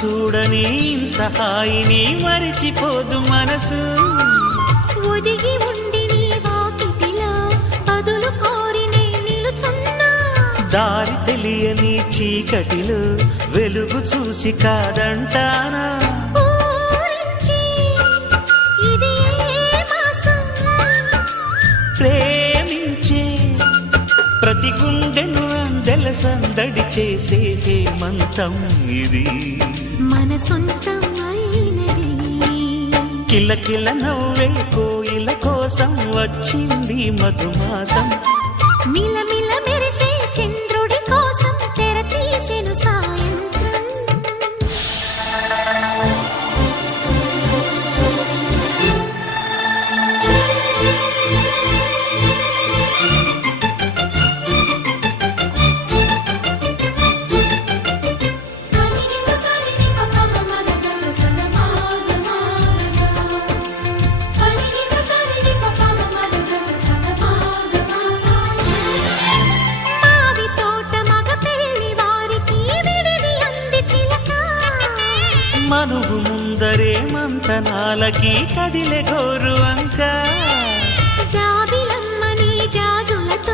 చూడని ఇంత హాయిని మరిచిపోదు మనసు. ఒదిగి ఉండి నీ వాకిటిలో బదులు కోరి నే నిలుచున్నా. దారి తెలియని చీకటిలో వెలుగు చూసి కాదంటానా. ప్రేమించే ప్రతి గుండెను అందెల సందడి చేసే హేమంతం ఇది. మన సొంతం అయినది. కిలకిల నవ్వే కోయిల కోసం వచ్చింది మధుమాసం. మిలమిల మెరిసే చంద్రుడి కోసం తెర తీసెను సాయంత్రం. మనువు ముందరే మంతనాలకి కదిలే గోరు అంక. జాబిలమ్మని జాజులతో